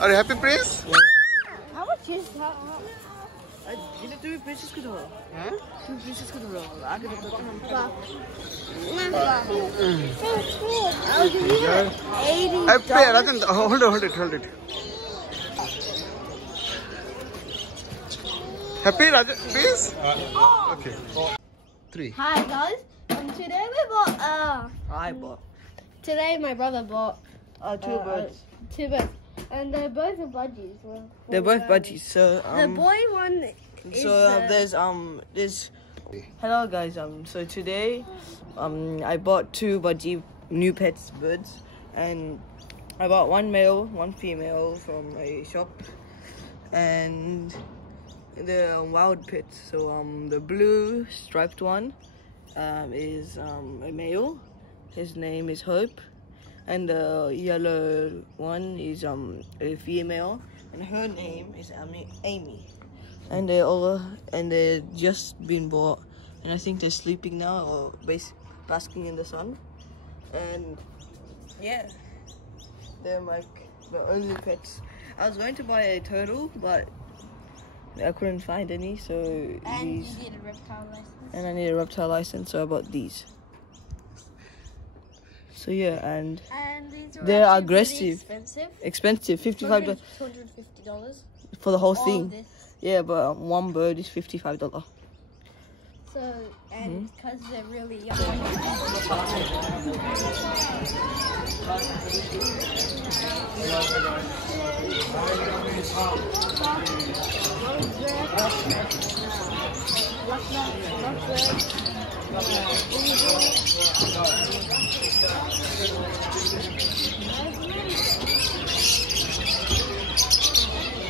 Are you happy, Prince? Yeah. How much is that? Ini tu princess ke tu? Huh? Tu princess ke tu? Aku dah tahu. Hey, Razon, hold it. Happy, Razon, please? Okay. 3. Hi guys, today we bought today my brother bought 2 birds. 2 birds, and they're both budgies. They're both budgies. So the boy one is there's hello guys. So today I bought 2 budgie new pets birds, and I bought 1 male, 1 female from a shop, and the wild pets. So the blue striped one is a male. His name is Hope, and the yellow one is a female, and her name is Amy. And they're just been bought, and I think they're sleeping now or basking in the sun. And yeah, they're like the only pets. I was going to buy a turtle, but I couldn't find any, so and you need a reptile license. And I need a reptile license, so I bought these. So yeah, and these are they're aggressive. Expensive. $55 $250 for the whole all thing. This. Yeah, but 1 bird is $55. So, and because they're really young.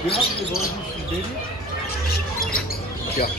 You have to go to baby? Yeah.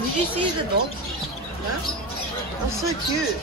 Did you see the dog? Yeah? That's so cute.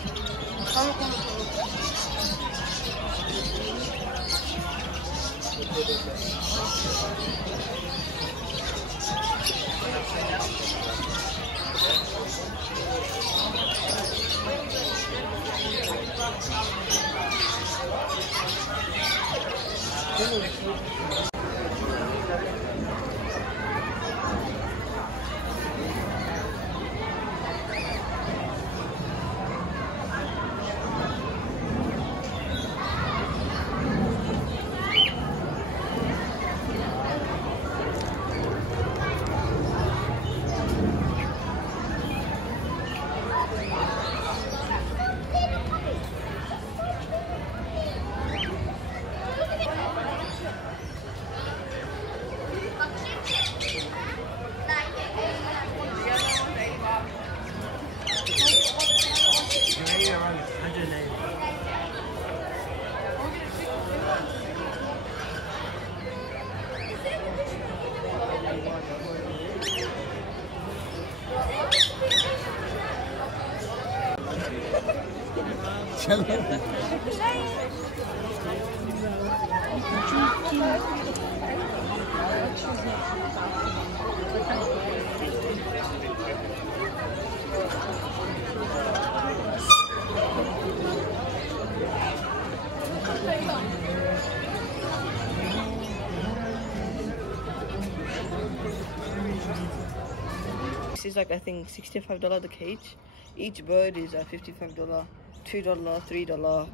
like, I think $65 the cage. Each bird is $55, $2, $3,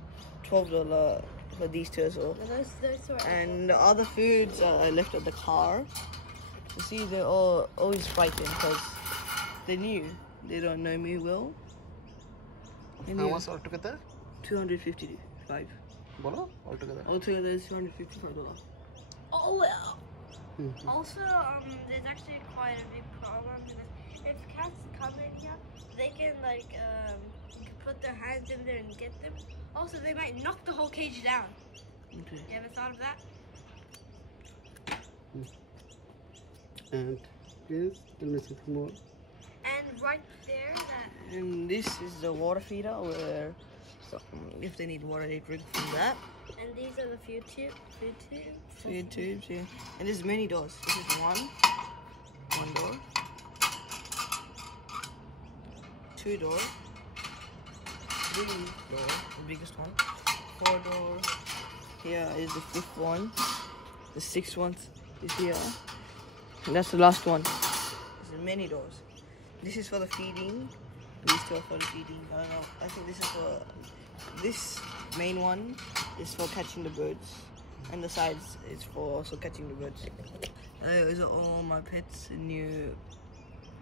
$12 for these two as well. And the other foods I left at the car. You see, they're all always frightened because they're new. They don't know me well. How much altogether? $255. Bolo? Altogether. Altogether is $255. Oh well. Also, there's actually quite a big problem because if cats come in here, they can like you can put their hands in there and get them. Also, they might knock the whole cage down. Okay. You ever thought of that? And please tell me something more. And right there, that. And this is the water feeder where if they need water, they drink from that. And these are the food tubes. Food tubes, yeah. And there's many doors. This is one door, 2 doors, 3 doors, the biggest one, 4 doors. Here is the 5th one. The 6th one is here. And that's the last one. There's many doors. This is for the feeding. These two are for the feeding. I don't know. I think this is for this main one is for catching the birds, and the sides is for also catching the birds. Those are all my pets, new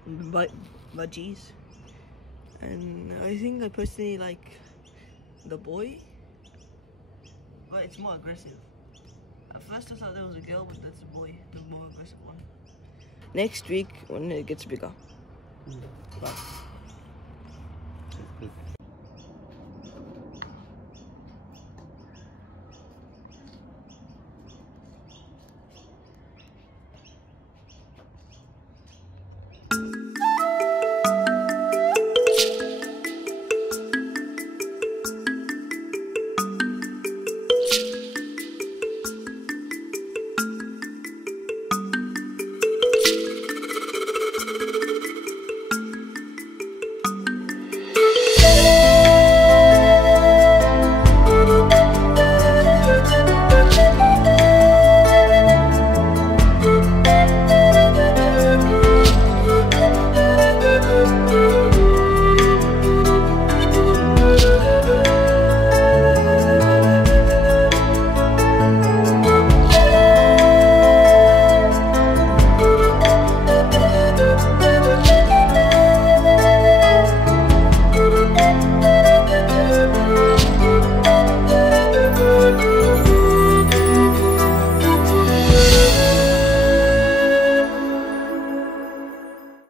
budgies. And I think I personally like the boy, but it's more aggressive. At first I thought there was a girl, but that's a boy, the more aggressive one. Next week when it gets bigger. Bye.